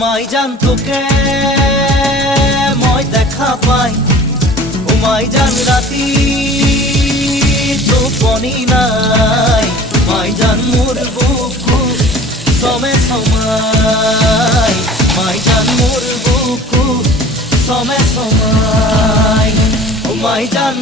মাই জান তোকে মই দেখা পাই ও মাই জান রাতি টোপনি নাই মাই জান মোর বুকু সমে সমাই মাই জান মোর বুকু সমে সমাই ও মাই জান